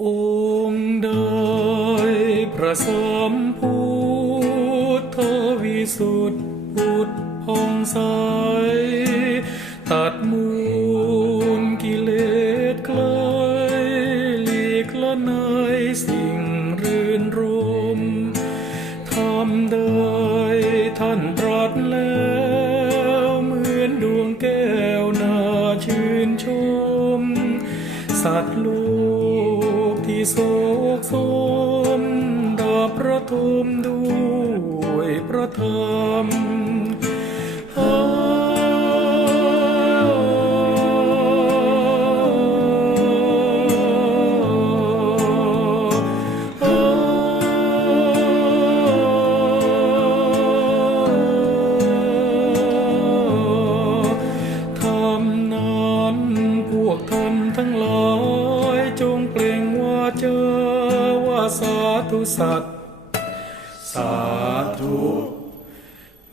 องค์ใดพระสัมพุทธวิสุทธิพุทธพองใสตัดมูลกิเลสคลายหลีกละเนยสิ่งรื่นรมทำได้ท่านตรัสแล้วเหมือนดวงแก้วน่าชื่นชม สัตว์ลกที่ โศกโศมดาบพระทมด้วยพระธรรมหาธรรมนั้นพวกธรรมทั้งหลาย สาธุสัตว์สาธุ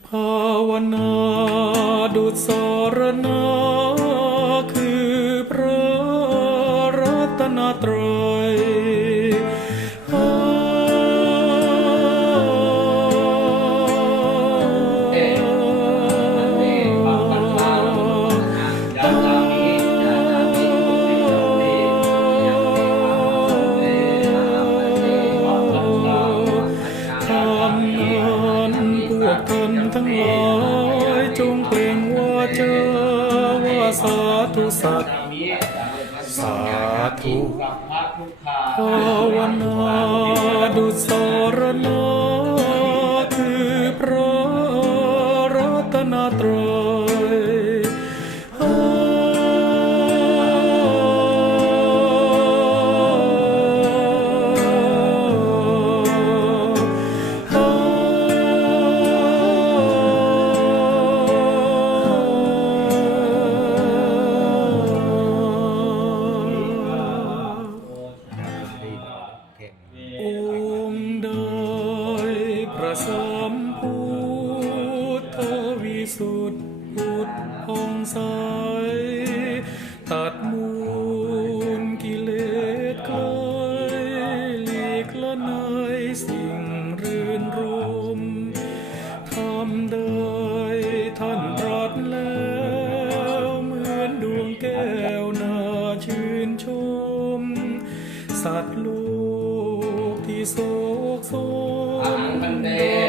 ภาวนาดุจสรณา ทุกขาภาวนาดุสรโน สมพุทธวิสุทธิพุทธองใสตัดมูลกิเลสคลายหลีกละเนยสิ่งรื่นรมทำได้ท่านตรัสแล้วเหมือนดวงแก้วนาชื่นชม สัตว์โลกที่โศกโศอาหังมพัน เต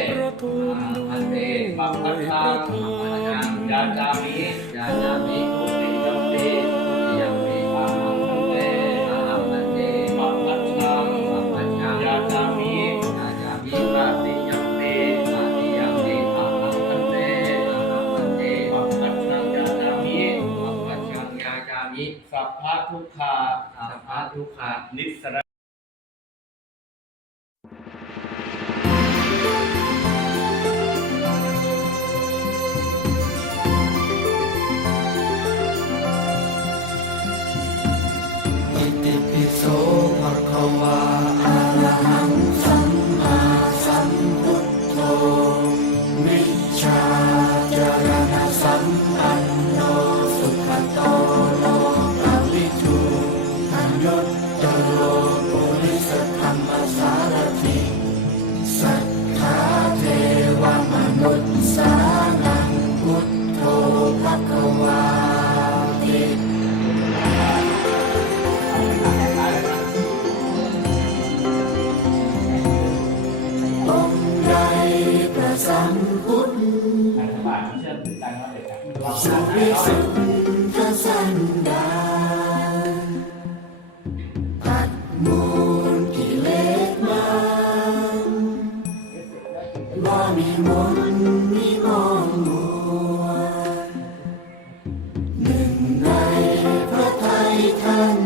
พระทุมด้พันเตปังปัระงธปังรรมยาจามิยาจามิมุติโยมิยังมิปังพันเตอาหังพันเตปังปังปังปังยาจามิยาจามิปฏิยังมิปฏิยังมิอาหังพันเตอาหังพันเตปังปังปังยาจามิปังปังปังยาจามิสัพพะทุกขาสัพพะทุกขา อิติโสภะคะวาอะระหังสัมมาสัมพุทโธวิชชา องค์ใดประสัมพุทธสุวิสุทธสันดานตัดมูลกิเลสมันบ่มีมนมีมองมัวหนึ่งในพระไทยท่าน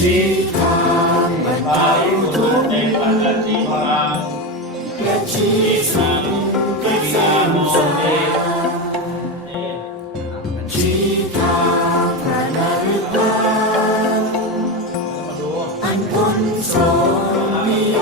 ทิทังปัจจัยตุเตปัจจิปังกัจจิสังกัจจโมเตจิทังพระนรุตังอันพุนโสมิโย